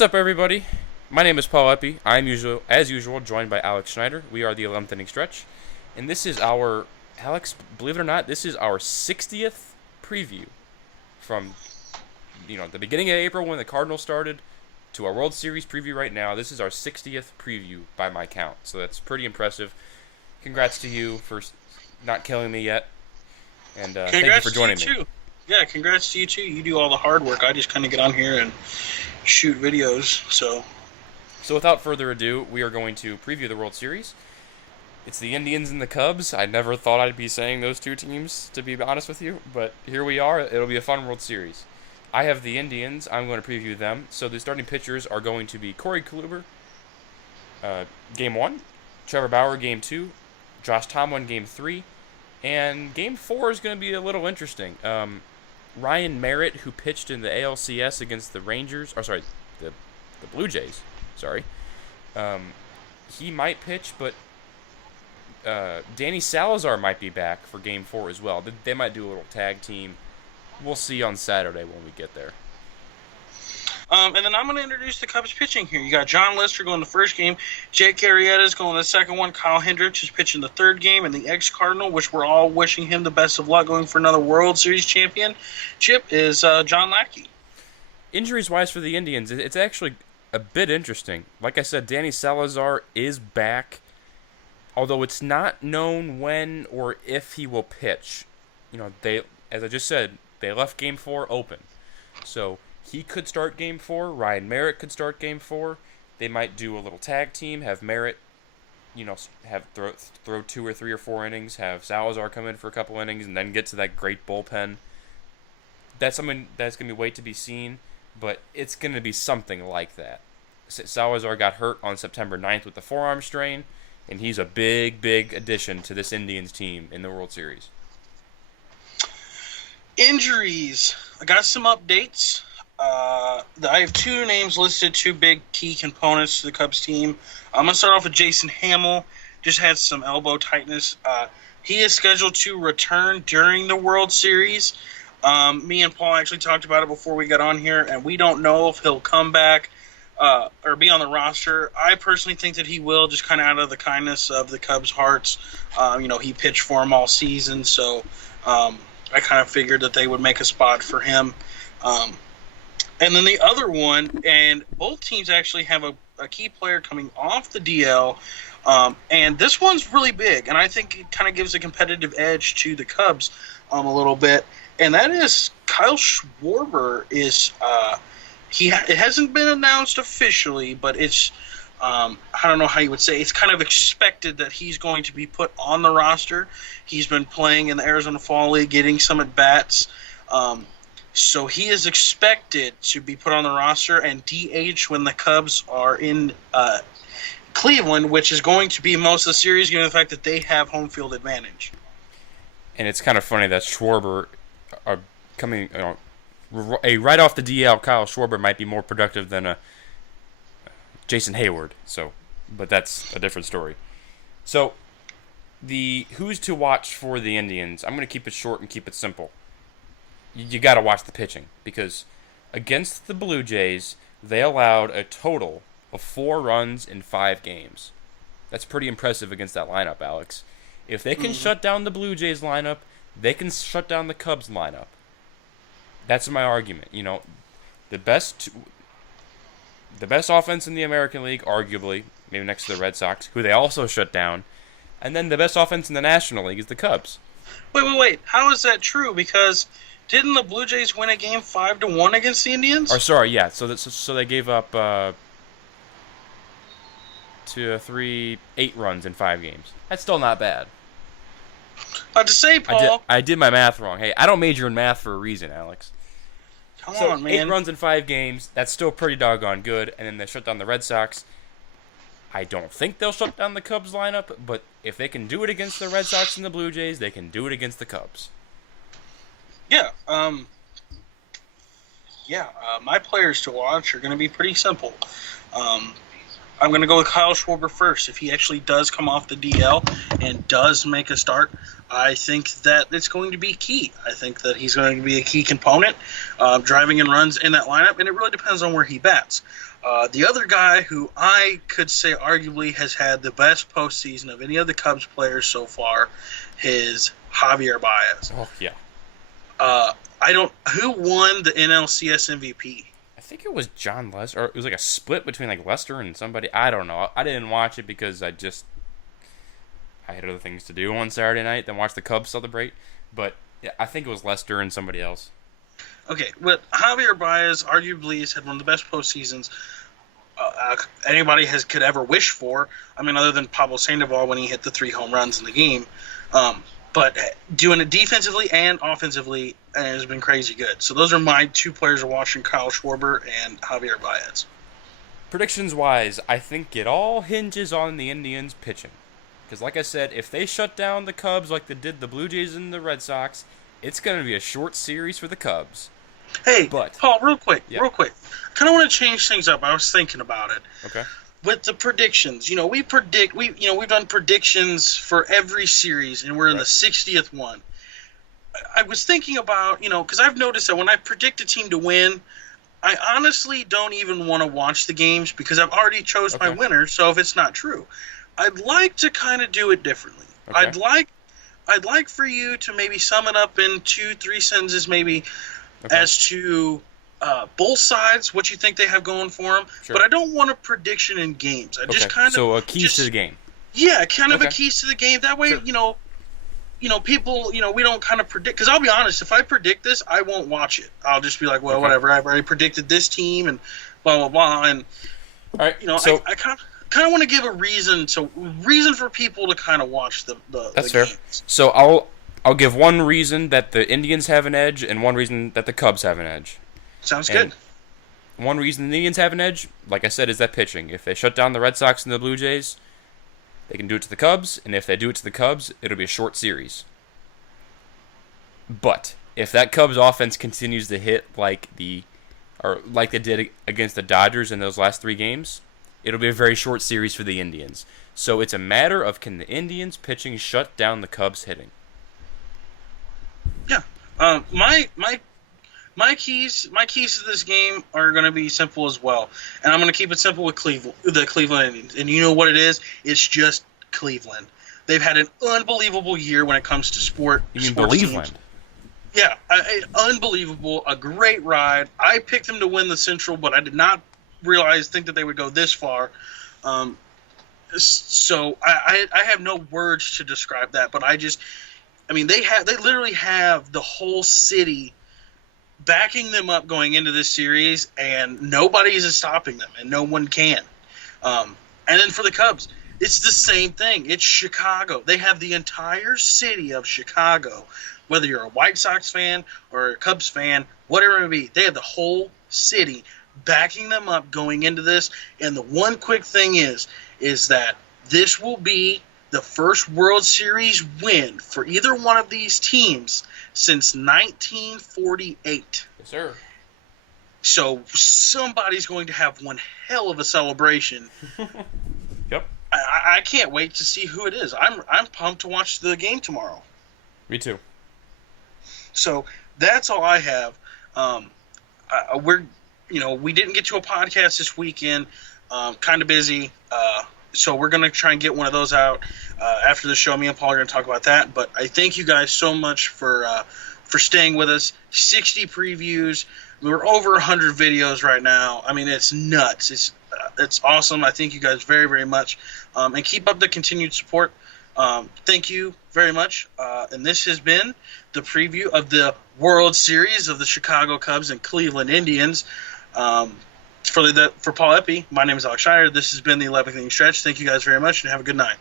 What's up, everybody? My name is Paul Epi. I'm as usual, joined by Alex Schneider. We are the 11th inning stretch, and this is our Alex. Believe it or not, this is our 60th preview from the beginning of April when the Cardinals started to our World Series preview right now. This is our 60th preview by my count, so that's pretty impressive. Congrats to you for not killing me yet, and thank you for joining me. Too. Yeah, congrats to you too. You do all the hard work. I just kind of get on here and shoot videos. So without further ado, we are going to preview the World Series. It's the Indians and the Cubs. I never thought I'd be saying those two teams, to be honest with you, but here we are. It'll be a fun World Series. I have the Indians. I'm going to preview them. So the starting pitchers are going to be Corey Kluber, Game 1, Trevor Bauer, Game 2, Josh Tomlin, Game 3, and Game 4 is going to be a little interesting. Ryan Merritt, who pitched in the ALCS against the the Blue Jays, he might pitch, but Danny Salazar might be back for Game 4 as well. They might do a little tag team. We'll see on Saturday when we get there. And then I'm going to introduce the Cubs pitching here. You got John Lester going the first game. Jake Arrieta is going the second one. Kyle Hendricks is pitching the third game. And the ex-Cardinal, which we're all wishing him the best of luck going for another World Series championship, is John Lackey. Injuries-wise for the Indians, it's actually a bit interesting. Like I said, Danny Salazar is back, although it's not known when or if he will pitch. As I just said, they left Game 4 open. So he could start Game 4. Ryan Merritt could start Game 4. They might do a little tag team, have Merritt, throw 2 or 3 or 4 innings, have Salazar come in for a couple innings, and then get to that great bullpen. That's something that's going to be wait to be seen, but it's going to be something like that. Salazar got hurt on September 9th with the forearm strain, and he's a big, big addition to this Indians team in the World Series. Injuries. I got some updates. I have 2 names listed, 2 big key components to the Cubs team. I'm going to start off with Jason Hamill. Just had some elbow tightness. He is scheduled to return during the World Series. Me and Paul actually talked about it before we got on here, and we don't know if he'll come back or be on the roster. I personally think that he will, just kind of out of the kindness of the Cubs' hearts. He pitched for him all season, so I kind of figured that they would make a spot for him. And then the other one, and both teams actually have a key player coming off the DL, and this one's really big, and I think it kind of gives a competitive edge to the Cubs a little bit, and that is Kyle Schwarber is it hasn't been announced officially, but it's I don't know how you would say, it's kind of expected that he's going to be put on the roster. He's been playing in the Arizona Fall League, getting some at-bats. So he is expected to be put on the roster and DH when the Cubs are in Cleveland, which is going to be most of the series, given the fact that they have home field advantage. And it's kind of funny that Schwarber coming, a right off the DL, Kyle Schwarber might be more productive than a Jason Hayward. But that's a different story. So the who's to watch for the Indians? I'm going to keep it short and keep it simple. You got to watch the pitching, because against the Blue Jays, they allowed a total of 4 runs in 5 games. That's pretty impressive against that lineup, Alex. If they can shut down the Blue Jays lineup, they can shut down the Cubs lineup. That's my argument. The best offense in the American League, arguably, maybe next to the Red Sox, who they also shut down, and then the best offense in the National League is the Cubs. Wait. How is that true? Because didn't the Blue Jays win a game 5-1 against the Indians? So they gave up 8 runs in 5 games. That's still not bad. Hard to say, Paul. I did my math wrong. Hey, I don't major in math for a reason, Alex. Come on, man. 8 runs in 5 games, that's still pretty doggone good. And then they shut down the Red Sox. I don't think they'll shut down the Cubs lineup, but if they can do it against the Red Sox and the Blue Jays, they can do it against the Cubs. Yeah, my players to watch are going to be pretty simple. I'm going to go with Kyle Schwarber first. If he actually does come off the DL and does make a start, I think that it's going to be key. I think that he's going to be a key component, driving in runs in that lineup, and it really depends on where he bats. The other guy who I could say arguably has had the best postseason of any of the Cubs players so far is Javier Baez. Oh yeah. I don't. Who won the NLCS MVP? I think it was John Lester, or it was like a split between like Lester and somebody. I don't know. I didn't watch it because I had other things to do on Saturday night than watch the Cubs celebrate. But yeah, I think it was Lester and somebody else. Okay, but Javier Baez arguably has had one of the best postseasons anybody could ever wish for. I mean, other than Pablo Sandoval when he hit the 3 home runs in the game. But doing it defensively and offensively has been crazy good. So those are my 2 players watching: Kyle Schwarber and Javier Baez. Predictions-wise, I think it all hinges on the Indians pitching. Because like I said, if they shut down the Cubs like they did the Blue Jays and the Red Sox, it's going to be a short series for the Cubs. Hey, but, Paul, real quick. Yeah. I kind of want to change things up. I was thinking about it. Okay. With the predictions, we've done predictions for every series, and we're in the 60th one. I was thinking about, because I've noticed that when I predict a team to win, I honestly don't even want to watch the games because I've already chose my winner. So if it's not true, I'd like to kind of do it differently. Okay. I'd like for you to maybe sum it up in 2-3 sentences, maybe, as to both sides, what you think they have going for them. Sure. But I don't want a prediction in games. I just kind of a keys to the game. Yeah, kind of a keys to the game. That way, people, we don't kind of predict. Because I'll be honest, if I predict this, I won't watch it. I'll just be like, well, whatever. I've already predicted this team and blah blah blah. And all right, I kind of want to give a reason for people to kind of watch the That's fair. Games. So I'll give one reason that the Indians have an edge and one reason that the Cubs have an edge. Sounds good. One reason the Indians have an edge, like I said, is that pitching. If they shut down the Red Sox and the Blue Jays, they can do it to the Cubs, and if they do it to the Cubs, it'll be a short series. But if that Cubs offense continues to hit like they did against the Dodgers in those last 3 games, it'll be a very short series for the Indians. So it's a matter of, can the Indians pitching shut down the Cubs hitting? Yeah. My keys to this game are going to be simple as well, and I'm going to keep it simple with the Cleveland Indians. And you know what it is? It's just Cleveland. They've had an unbelievable year when it comes to sports. You mean Cleveland? Yeah, unbelievable, a great ride. I picked them to win the Central, but I did not think that they would go this far. So I have no words to describe that, but they literally have the whole city backing them up going into this series, and nobody is stopping them, and no one can. And then for the Cubs, it's the same thing. It's Chicago. They have the entire city of Chicago, whether you're a White Sox fan or a Cubs fan, whatever it may be. They have the whole city backing them up going into this. And the one quick thing is that this will be the first World Series win for either one of these teams since 1948. Yes, sir. So somebody's going to have one hell of a celebration. Yep. I can't wait to see who it is. I'm pumped to watch the game tomorrow. Me too. So that's all I have. We didn't get to a podcast this weekend. Kind of busy. So we're going to try and get one of those out after the show. Me and Paul are going to talk about that. But I thank you guys so much for staying with us. 60 previews. We're over 100 videos right now. I mean, it's nuts. It's awesome. I thank you guys very, very much. And keep up the continued support. Thank you very much. And this has been the preview of the World Series of the Chicago Cubs and Cleveland Indians. For Paul Epi, my name is Alex Shire. This has been the 11th Inning Stretch. Thank you guys very much, and have a good night.